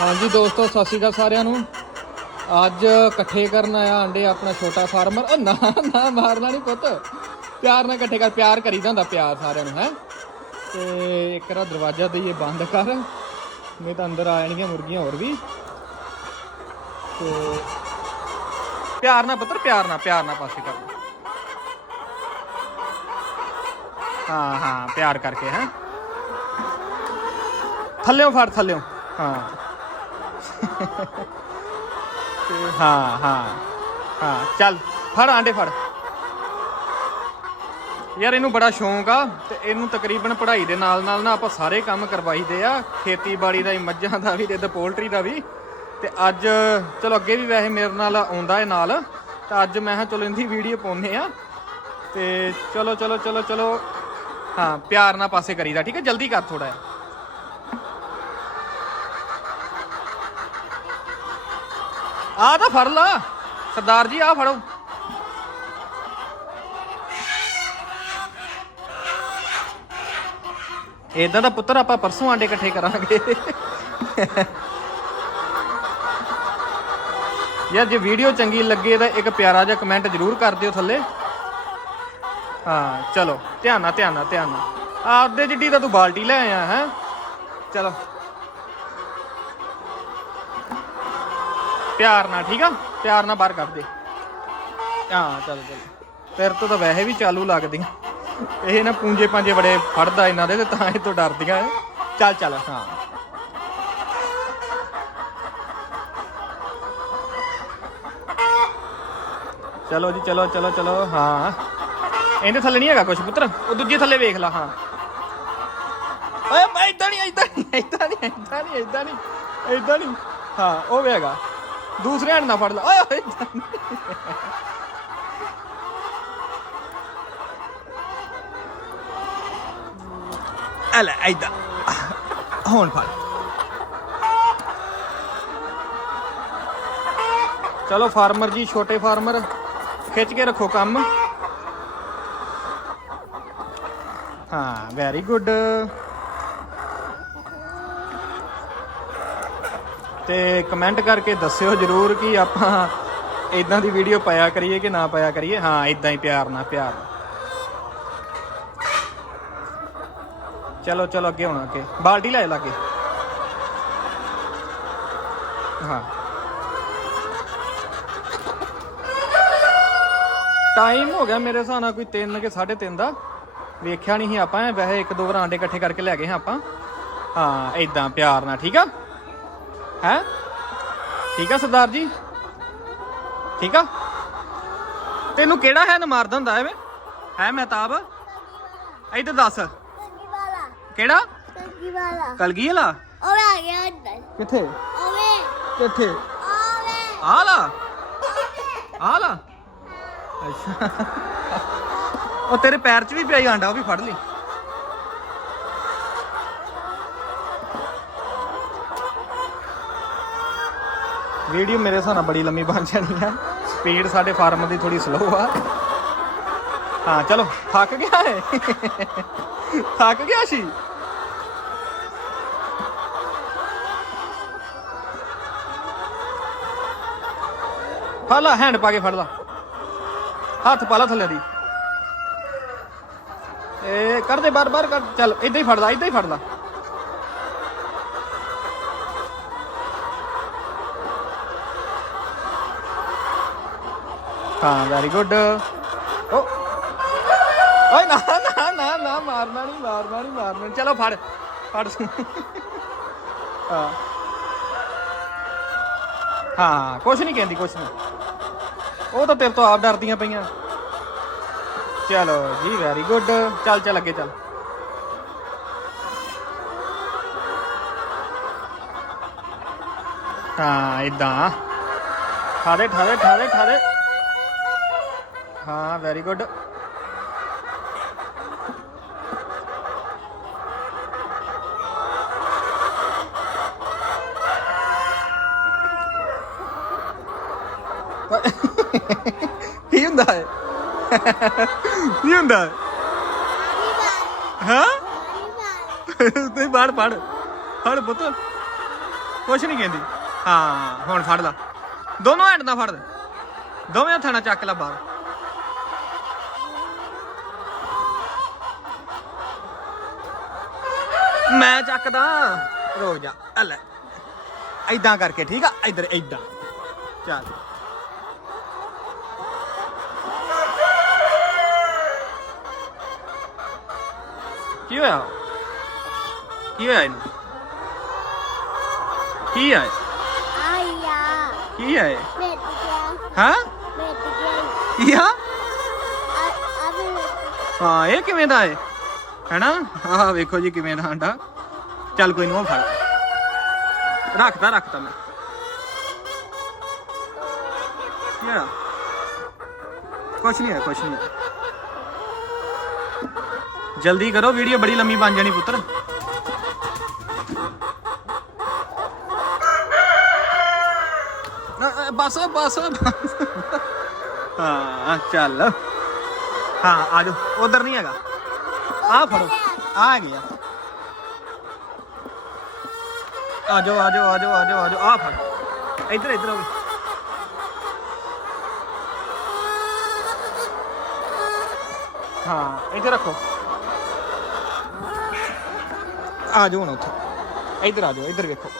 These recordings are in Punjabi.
ਹਾਂਜੀ ਦੋਸਤੋ, ਸਤਿ ਸ਼੍ਰੀ ਅਕਾਲ ਸਾਰਿਆਂ ਨੂੰ। ਅੱਜ ਇਕੱਠੇ ਕਰਨ ਆਇਆ ਅੰਡੇ ਆਪਣਾ ਛੋਟਾ ਫਾਰਮਰ ਉਹ ਨਾ ਨਾ ਮਾਰਨਾ ਨਹੀਂ ਪੁੱਤ। ਪਿਆਰ ਨਾਲ ਇਕੱਠੇ ਕਰ, ਪਿਆਰ ਕਰੀਦਾ ਹੁੰਦਾ ਪਿਆਰ ਸਾਰਿਆਂ ਨੂੰ, ਹੈ। ਤੇ ਇੱਕ ਰਾ ਦਰਵਾਜ਼ਾ ਦਈਏ ਬੰਦ ਕਰ। ਨਹੀਂ ਤਾਂ ਅੰਦਰ ਆ ਜਾਣਗੀਆਂ ਮੁਰਗੀਆਂ ਹੋਰ ਵੀ। ਤੇ ਪਿਆਰ ਨਾਲ ਪੁੱਤਰ, ਪਿਆਰ ਨਾਲ ਪਿਆਰ ਨਾਲ ਪਾਸੇ ਕਰ। ਹਾਂ ਹਾਂ, ਪਿਆਰ ਕਰਕੇ, ਹੈ। ਥੱਲਿਓਂ ਫੜ, ਥੱਲਿਓਂ। ਹਾਂ। ਤੇ ਹਾਂ ਹਾਂ ਹਾਂ, ਚੱਲ, ਫੜ ਆਂਡੇ ਫੜ। ਯਾਰ ਇਹਨੂੰ ਬੜਾ ਸ਼ੌਂਕ ਆ ਤੇ ਇਹਨੂੰ ਤਕਰੀਬਨ ਪੜ੍ਹਾਈ ਦੇ ਨਾਲ ਨਾਲ ਨਾ ਆਪਾਂ ਸਾਰੇ ਕੰਮ ਕਰਵਾਈਦੇ ਆ, ਖੇਤੀਬਾੜੀ ਦਾ ਹੀ ਮੱਝਾਂ ਦਾ ਵੀ ਤੇ ਇੱਧਰ ਪੋਲਟਰੀ ਦਾ ਵੀ। ਤੇ ਅੱਜ, ਚਲੋ ਅੱਗੇ ਵੀ ਵੈਸੇ ਮੇਰੇ ਨਾਲ ਆਉਂਦਾ ਹੈ ਨਾਲ, ਤਾਂ ਅੱਜ ਮੈਂ ਹਾਂ ਚਲੋ ਇਹਦੀ ਵੀਡੀਓ ਪਾਉਨੇ ਆ। ਤੇ ਚਲੋ ਚਲੋ ਚਲੋ ਚਲੋ, ਹਾਂ, ਪਿਆਰ ਨਾਲ ਪਾਸੇ ਕਰੀਦਾ, ਠੀਕ ਹੈ ਜਲਦੀ ਕਰ ਥੋੜਾ ਜਿਹਾ। ਆ ਤਾਂ ਫੜ ਲਾ। ਸਰਦਾਰ ਜੀ, ਆ ਫੜੋ। ਇਦਾਂ ਦਾ ਪੁੱਤਰ ਆਪਾਂ ਪਰਸੋਂ ਆਂਡੇ ਇਕੱਠੇ ਕਰਾਂਗੇ। ਯਾਰ, ਜੇ ਵੀਡੀਓ ਚੰਗੀ ਲੱਗੇ ਤਾਂ ਇੱਕ ਪਿਆਰਾ ਜਿਹਾ ਕਮੈਂਟ ਜ਼ਰੂਰ ਕਰ ਦਿਓ ਥੱਲੇ। ਹਾਂ, ਚਲੋ, ਧਿਆਨ ਨਾਲ ਧਿਆਨ ਨਾਲ ਧਿਆਨ ਨਾਲ। ਆਪਦੇ ਜਿੱਡੀ ਦਾ ਤੂੰ ਬਾਲਟੀ ਲੈ ਆਇਆ, ਹੈ? ਚਲੋ। ਪਿਆਰ ਨਾਲ ਠੀਕ ਆ ਪਿਆਰ ਨਾਲ ਬਾਹਰ ਕੱਢ ਦੇ ਹਾਂ ਚੱਲ ਚੱਲ ਤੇਰੇ ਤੋਂ ਤਾਂ ਵੈਸੇ ਵੀ ਚਾਲੂ ਲੱਗਦੀਆਂ ਇਹ ਨਾ ਪੂੰਜੇ ਪਾਂਜੇ ਬੜੇ ਫੜਦਾ ਇਹਨਾਂ ਦੇ ਤੇ ਤਾਂ ਇਹ ਤੋਂ ਡਰਦੀਆਂ ਇਹ। ਚੱਲ ਚੱਲ ਹਾਂ ਚਲੋ ਜੀ ਚਲੋ ਚਲੋ ਚਲੋ ਹਾਂ ਇਹਦੇ ਥੱਲੇ ਨਹੀਂ ਹੈਗਾ ਕੁਝ ਪੁੱਤਰ ਉਹ ਦੂਜੇ ਥੱਲੇ ਵੇਖ ਲਾ ਹਾਂ ਓਏ ਮੈਂ ਇਦਾਂ ਨਹੀਂ ਇਦਾਂ ਨਹੀਂ ਇਦਾਂ ਨਹੀਂ ਇਦਾਂ ਨਹੀਂ ਇਦਾਂ ਨਹੀਂ ਇਦਾਂ ਨਹੀਂ ਹਾਂ ਉਹ ਵੀ ਹੈਗਾ ਦੂਸਰੇ ਹੱਥ ਨਾਲ ਫੜ ਲਾ। ਓਏ ਓਏ ਏਦਾਂ ਨੀ। ਆ ਲੈ ਇਦਾਂ ਹੁਣ ਫੜ। ਚਲੋ ਫਾਰਮਰ ਜੀ ਛੋਟੇ ਫਾਰਮਰ ਖਿੱਚ ਕੇ ਰੱਖੋ ਕੰਮ। ਹਾਂ ਵੈਰੀ ਗੁੱਡ ਤੇ ਕਮੈਂਟ ਕਰਕੇ ਦੱਸਿਓ ਜਰੂਰ ਕਿ ਆਪਾਂ ਇਦਾਂ ਦੀ ਵੀਡੀਓ ਪਾਇਆ ਕਰੀਏ ਕਿ ਨਾ ਪਾਇਆ ਕਰੀਏ। ਹਾਂ ਇਦਾਂ ਹੀ ਪਿਆਰ ਨਾਲ ਪਿਆਰ ਨਾਲ। ਚਲੋ ਚਲੋ, ਅੱਗੇ ਹੋਣਾ, ਅੱਗੇ। ਬਾਲਟੀ ਲੈ ਲਾਗੇ ਹਾਂ। ਟਾਈਮ ਹੋ ਗਿਆ ਮੇਰੇ ਹਿਸਾਬ ਨਾਲ ਕੋਈ 3 ਕਿ 3:30 ਦਾ। ਵੇਖਿਆ ਨਹੀਂ ਸੀ ਆਪਾਂ, ਵੈਸੇ ਇੱਕ ਦੋ ਵਾਰ ਆਂਡੇ ਇਕੱਠੇ ਕਰਕੇ ਲੈ ਗਏ ਹਾਂ ਆਪਾਂ। ਹਾਂ ਇਦਾਂ ਪਿਆਰ ਨਾਲ, ਠੀਕ ਆ? ਹੈ? ਠੀਕ ਆ ਸਰਦਾਰ ਜੀ? ਠੀਕ ਆ? ਤੈਨੂੰ ਕਿਹੜਾ ਹੈ ਨਾ ਮਾਰਦਾ ਹੁੰਦਾ ਐਵੇਂ? ਹੈ ਮਹਿਤਾਬ? ਇੱਧਰ ਦੱਸ। ਕੰਗੀ ਵਾਲਾ ਕਿਹੜਾ? ਕੰਗੀ ਵਾਲਾ ਕਲਗੀ ਵਾਲਾ ਆ ਗਿਆ ਅੰਦਰ। ਕਿੱਥੇ? ਓਵੇ ਕਿੱਥੇ? ਓਵੇ ਆ ਲਾ। ਆ ਲਾ। ਅੱਛਾ। ਉਹ ਤੇਰੇ ਪੈਰ 'ਚ ਵੀ ਪਿਆ ਆਂਡਾ ਉਹ ਵੀ ਫੜ ਲਈ। ਵੀਡੀਓ ਮੇਰੇ ਹਿਸਾਬ ਨਾਲ ਬੜੀ ਲੰਮੀ ਬਣ ਜਾਣੀ ਆ। ਸਪੀਡ ਸਾਡੇ ਫਾਰਮ ਦੀ ਥੋੜੀ ਸਲੋ ਆ। ਹਾਂ, ਚਲੋ, ਥੱਕ ਗਿਆ ਹੈ ਥੱਕ ਗਿਆ ਸੀ। ਫੜ ਲਾ ਹੈਂਡ ਪਾ ਕੇ ਫੜ ਲਾ। ਹੱਥ ਪਾ ਲਾ ਥੱਲੇ ਦੀ। ਏ ਕਰ ਦੇ ਬਾਰ ਬਾਰ ਕਰ ਚੱਲ ਇਦਾਂ ਹੀ ਫੜਦਾ ਇਦਾਂ ਹੀ ਫੜਦਾ ਹਾਂ ਵੈਰੀ ਗੁੱਡ ਓ ਓਏ ਨਾ ਨਾ ਨਾ ਨਾ ਮਾਰਨਾ ਨਹੀਂ ਮਾਰਨਾ ਨਹੀਂ ਮਾਰਨਾ ਨੀ। ਚਲੋ ਫੜ ਫੜ ਹਾਂ ਹਾਂ ਕੁਛ ਨਹੀਂ ਕਹਿੰਦੀ ਕੁਛ ਨਹੀਂ ਉਹ ਤਾਂ ਤੇਰੇ ਤੋਂ ਆਪ ਡਰਦੀਆਂ ਪਈਆਂ ਚਲੋ ਜੀ ਵੈਰੀ ਗੁੱਡ ਚੱਲ ਚੱਲ ਅੱਗੇ ਚੱਲ ਹਾਂ ਇਦਾਂ ਠਾਰੇ ਠਾਰੇ ਠਾਰੇ ਠਾਰੇ ਹਾਂ ਵੈਰੀ ਗੁੱਡ ਕੀ ਹੁੰਦਾ ਹੈ? ਕੀ ਹੁੰਦਾ ਹੈ? ਹਾਂ? ਆਈ ਬਾੜ ਪੜ ਫੜ ਪੁੱਤ। ਕੁਛ ਨਹੀਂ ਕਹਿੰਦੀ। ਹਾਂ, ਹੁਣ ਫੜ ਲਾ। ਦੋਨੋਂ ਹੈਂਡ ਨਾਲ ਫੜ ਦੇ। ਦੋਵੇਂ ਹੱਥਾਂ ਨਾਲ ਚੱਕ ਲੈ ਬਾਹਰ। ਮੈਂ ਚੱਕਦਾ। ਰੁਕ ਜਾ ਆ ਲੈ। ਐਦਾਂ ਕਰਕੇ ਠੀਕ ਆ? ਇੱਧਰ ਐਦਾਂ ਚੱਲ। ਕੀ ਹੋਇਆ? ਕੀ ਹੋਇਆ ਇਹਨੂੰ? ਕੀ ਹੈ ਆਇਆ। ਕੀ ਹੈ ਮਿੱਟ ਗਿਆ। ਹਾਂ? ਮਿੱਟ ਗਿਆ। ਕੀ ਆ? ਆ ਅਬੇ ਹਾਂ ਇਹ ਕਿਵੇਂ ਦਾ ਹੈ ਹੈਨਾ ਆਹ ਵੇਖੋ ਜੀ ਕਿਵੇਂ ਦਾ ਆਂਡਾ ਚੱਲ ਕੋਈ ਨੂੰ ਫੜ ਰੱਖਦਾ ਰੱਖਦਾ ਮੈਂ ਕੀ ਆ ਕੁਛ ਨਹੀਂ ਹੈ ਕੁਛ ਨਹੀਂ ਹੈ ਜਲਦੀ ਕਰੋ ਵੀਡੀਓ ਬੜੀ ਲੰਮੀ ਬਣ ਜਾਣੀ ਪੁੱਤਰ ਅ, ਅ, ਬਸ ਬਸ ਬਸ। ਹਾਂ ਚੱਲ ਹਾਂ ਆ ਜਾਓ ਉਧਰ ਨਹੀਂ ਹੈਗਾ ਆ ਫੜੋ। ਆ ਗਿਆ ਆ। ਜਾਓ ਆ ਜਾਓ ਆ ਜਾਓ ਆ ਜਾਓ ਆ ਜਾਓ। ਆ ਫੜ। ਇੱਧਰ ਇੱਧਰ ਹੋ ਹਾਂ ਇੱਧਰ ਰੱਖੋ। ਆ ਜਾਓ ਹੁਣ ਉੱਥੇ। ਇੱਧਰ ਆ ਜਾਓ, ਇੱਧਰ ਵੇਖੋ।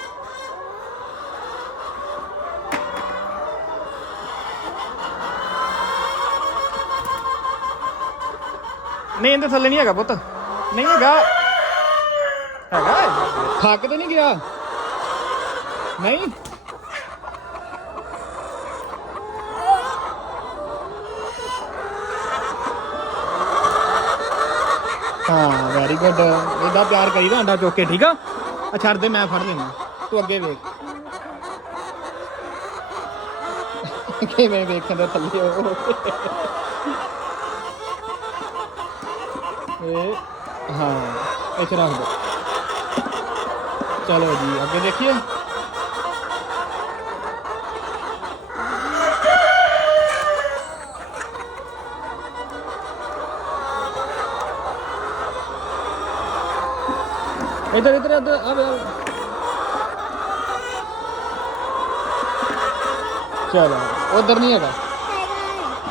ਨਹੀਂ, ਇਹਦੇ ਥੱਲੇ ਨਹੀਂ ਹੈਗਾ ਪੁੱਤ। ਨਹੀਂ ਹੈਗਾ। ਹੈਗਾ ਥੱਕ ਤੇ ਨਹੀਂ ਗਿਆ? ਨਹੀਂ? ਹਾਂ ਵੈਰੀ ਗੁੱਡ ਇਹਦਾ ਪਿਆਰ ਕਰੀਦਾ ਅੰਡਾ ਚੁੱਕ ਕੇ, ਠੀਕ ਆ? ਆ ਛੱਡ ਦੇ, ਮੈਂ ਫੜ ਲੈਣਾ ਤੂੰ ਅੱਗੇ ਵੇਖ। ਕਿਵੇਂ ਵੇਖਣ ਦਾ ਥੱਲੇ ਉਹ? ਇਹ ਹਾਂ, ਇੱਥੇ ਰੱਖ ਦੋ। ਚਲੋ ਜੀ, ਅੱਗੇ ਦੇਖੀਏ। ਇੱਧਰ ਇੱਧਰ ਇੱਧਰ, ਆ ਚਲੋ, ਉਧਰ ਨਹੀਂ ਹੈਗਾ।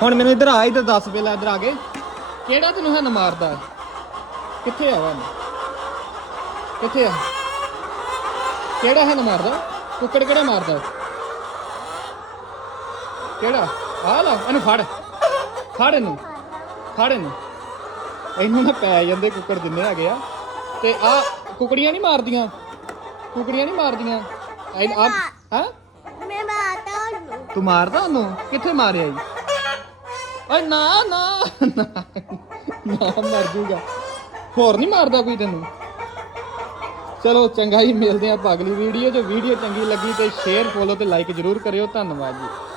ਹੁਣ ਮੈਨੂੰ ਇੱਧਰ ਆ, ਇੱਧਰ ਦੱਸ ਪਹਿਲਾਂ ਇੱਧਰ ਆ ਕੇ ਕਿਹੜਾ ਤੈਨੂੰ ਹਨ ਮਾਰਦਾ? ਕਿੱਥੇ ਆ ਵਨ ਕਿੱਥੇ ਆ? ਕਿਹੜਾ ਹਨ ਮਾਰਦਾ? ਕੁੱਕੜ ਕਿਹੜਾ ਮਾਰਦਾ? ਕਿਹੜਾ? ਆ ਲੈ ਇਹਨੂੰ ਫੜ। ਫੜ ਇਹਨੂੰ। ਫੜ ਇਹਨੂੰ। ਇਹਨੂੰ ਨਾ ਪੈ ਜਾਂਦੇ ਕੁੱਕੜ ਜਿੰਨੇ ਹੈਗੇ ਆ। ਤੇ ਆ ਕੁਕੜੀਆਂ ਨਹੀਂ ਮਾਰਦੀਆਂ। ਕੁਕੜੀਆਂ ਨਹੀਂ ਮਾਰਦੀਆਂ। ਐ- ਆ ਹਾਂ? ਮੈਂ ਮਾਤਾ ਨੂੰ ਤੂੰ ਮਾਰਦਾ ਉਹਨੂੰ? ਕਿੱਥੇ ਮਾਰਿਆ ਜੀ ਓਏ ਨਾ ਨਾ ਨਾ। ਨਾ ਮਰ ਜੂਗਾ। ਹੋਰ ਨਹੀਂ ਮਾਰਦਾ ਕੋਈ ਤੈਨੂੰ? ਚਲੋ ਚੰਗਾ ਹੀ ਮਿਲਦੇ ਆਪਾਂ ਅਗਲੀ ਵੀਡੀਓ 'ਚ। ਵੀਡੀਓ ਚੰਗੀ ਲੱਗੀ ਤੇ ਸ਼ੇਅਰ ਫੋਲੋ ਤੇ ਲਾਈਕ ਜਰੂਰ ਕਰਿਓ। ਧੰਨਵਾਦ ਜੀ।